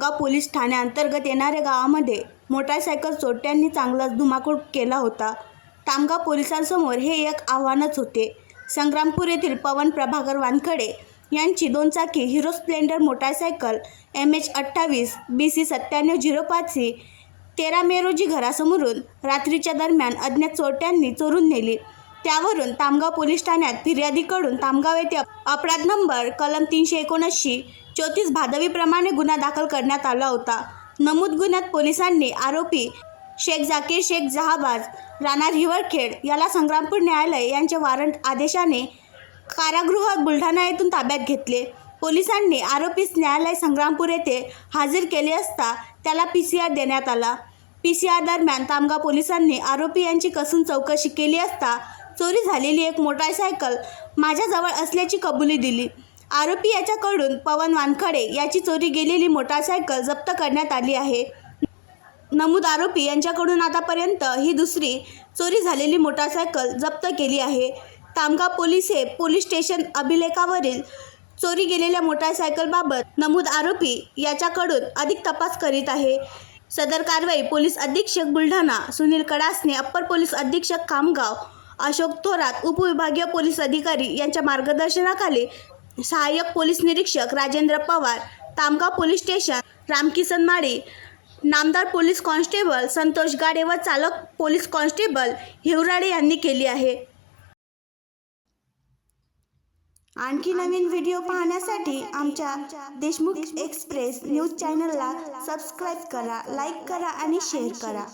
Tamgaon police ठाण्याअंतर्गत येणाऱ्या गावामध्ये motorcycle चोरट्यांनी चांगलाच धुमाकूळ केला होता। तामगाव पोलिसांसमोर हे एक आव्हानच होते। संग्रामपूर येथील पवन प्रभाकर वानखडे यांची 2 चाकी Hero Splendor motorcycle MH28 BC 9705 ची 13 मे रोजी घरासमोरून रात्रीच्या दरम्यान अज्ञात चोरट्यांनी चोरून नेली। त्यावरून तामगाव पोलीस ठाण्यात फिर्यादीकडून तामगाव येथे अपराध नंबर कलम 379 34 भादवीप्रमाणे गुन्हा दाखल करण्यात आला होता। नमूद गुन्ह्यात पोलिसांनी आरोपी शेख जाकीर शेख जहाबाज राहणार हिवरखेड याला संग्रामपूर न्यायालय यांच्या वॉरंट आदेशाने कारागृह बुलढाणा येथून ताब्यात घेतले। पोलिसांनी आरोपीस न्यायालय संग्रामपूर येथे हजर केले असता त्याला PCR देण्यात आला। PCR दरम्यान तामगाव पोलिसांनी आरोपी यांची कसून चौकशी केली असता चोरी झालेली एक मोटारसायकल माझ्याजवळ असल्याची कबुली दिली। आरोपी याच्याकडून पवन वानखडे याची चोरी गेलेली मोटारसायकल जप्त करण्यात आली आहे। नमूद आरोपी यांच्याकडून आतापर्यंत ही दुसरी चोरी झालेली मोटारसायकल जप्त केली आहे। तामगाव पोलीस हे पोलीस स्टेशन अभिलेखावरील चोरी गेलेल्या मोटारसायकलबाबत नमूद आरोपी याच्याकडून अधिक तपास करीत आहे। सदर कारवाई पोलीस अधीक्षक बुलढाणा सुनील कडासने, अप्पर पोलीस अधीक्षक खामगाव अशोक थोरात, उपविभागीय पोलीस अधिकारी यांच्या मार्गदर्शनाखाली सहाय्यक पोलीस निरीक्षक राजेंद्र पवार, तामगाव पोलीस स्टेशन रामकिसन माळी, नामदार पोलीस कॉन्स्टेबल संतोष गाडे व चालक पोलीस कॉन्स्टेबल हिवराडे यांनी केली आहे। आणखी नवीन व्हिडिओ पाहण्यासाठी आमच्या देशमुख एक्सप्रेस न्यूज चॅनलला सबस्क्राईब करा, लाईक करा आणि शेअर करा।